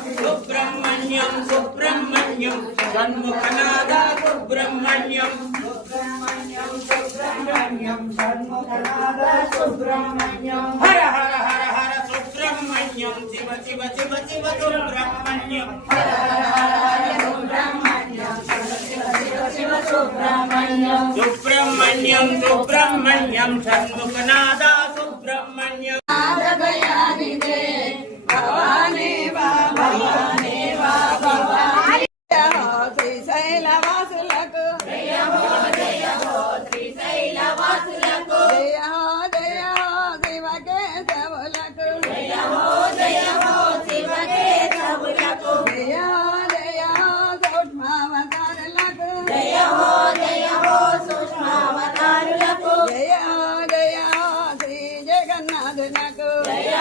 సుబ్రహ్మణ్యం సుబ్రహ్మణ్యం షణ్ముఖనాద సుబ్రహ్మణ్యం షణ్ముఖనాద సుబ్రహ్మణ్యం హర హర హర హర సుబ్రహ్మణ్యం శివ శివ శివ శివ సుబ్రహ్మణ్యం హర హర హర హర సుబ్రహ్మణ్యం శివ శివ శివ సుబ్రహ్మణ్యం సుబ్రహ్మణ్యం సుబ్రహ్మణ్యం షణ్ముఖనాద సుబ్రహ్మణ్యం నాదయానిదే భవానీ భవానీ భవానీ శ్రీశైలవాసులకు జయ హో శ్రీశైలవాసులకు జయ హో శివకేశవులకు జయ హో శివకేశవులకు జయ హో సూక్ష్మావతారులకు జయ హో సూక్ష్మావతారులకు జయ హో శ్రీ జగన్నాథునకు జయ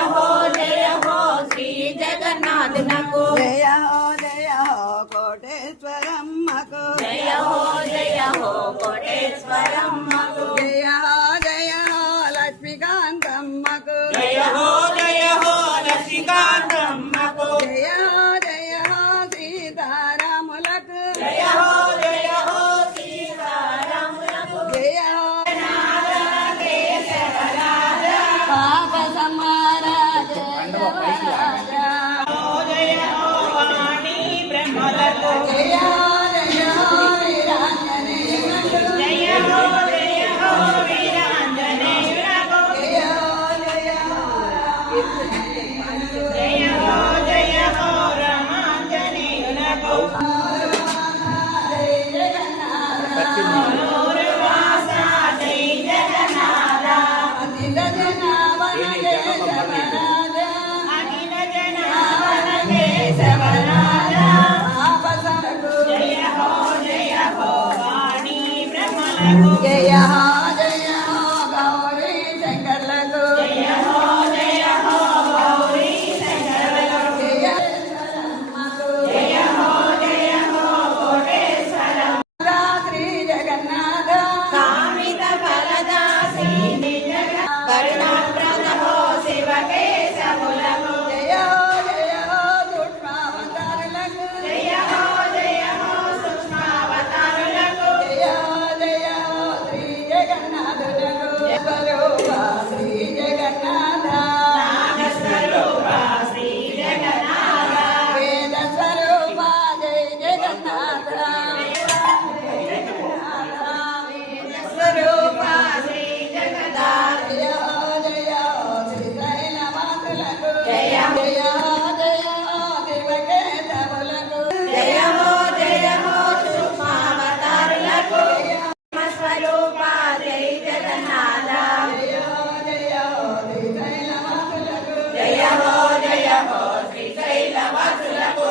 హో శ్రీ జగన్నాథునకు జయ హో కోటేశ్వరమ్మకు జయ హో కోటేశ్వరమ్మకు జయ హో లక్ష్మీకాంతమ్మకు జయ హో లక్ష్మీకాంతమ్మకు జయ హో సీతారాములకు జయ హో సీతారాములకు జయ హో పాప సమారాజ జయ హో వాణి బ్రహ్మలకు జయ హో వీరాంజనేయులకు జయ హో వీరాంజనేయులకు జయ హో రామాంజనేయులకు మనోరవాస జై జగన్నాథ అఖిల జనావన కేశవరాజ జయ హో వాణి బ్రహ్మలకు జయ హో గౌరీ శంకర్లకు జయ హో గౌరీ శంకరులకు జయ హో కోటేశ్వర శ్రీ జగన్నాథ కామిత ఫలదాసి కరుణాప్రద హో శివకేశవులకు జయ హో సూక్ష్మావతారులకు జయ హో సూక్ష్మావతారులకు జయ హో శ్రీ జగన్నాథులకు స్వరూప శ్రీ జగన్నాథ నాగస్వరూప శ్రీ జగన్నాథ వేద స్వరూప జయ జగన్నాథ స్వరూప శ్రీ జగన్నాథ జయ హో శ్రీశైలవాసులకు జయ శివకేశవులకు జయ హో సూక్ష్మావతారులకు స్వరూప జై జగన్నాథ జయ హో శ్రీశైలవాసులకు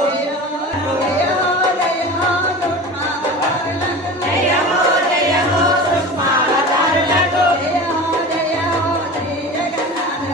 జయ హో సూక్ష్మావతారులకు జయ హో శ్రీ జగన్నాథ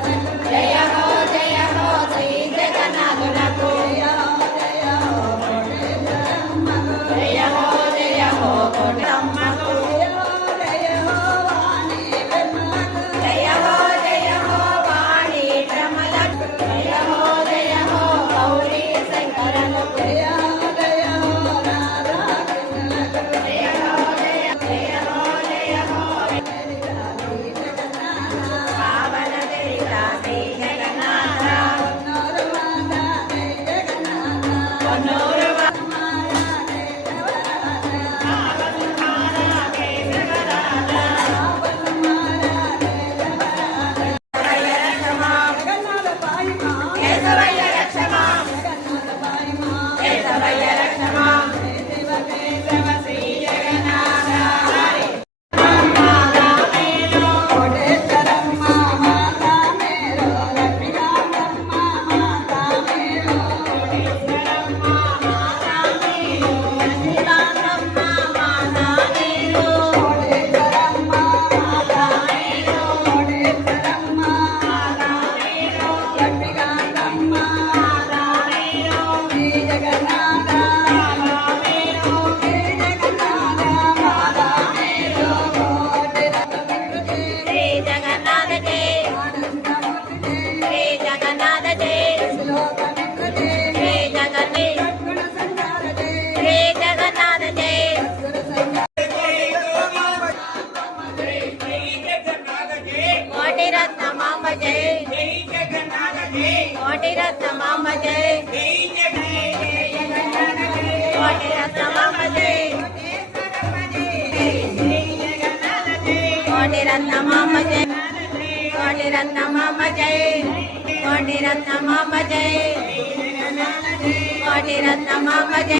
కోటి రత్నమాంబ జై కోటి రత్నమాంబ జై కోటి రత్నమాంబ జై కోటి రత్నమాంబ జై కోటి రత్నమాంబ జై కోటి రత్నమాంబ జై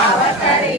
అవతరి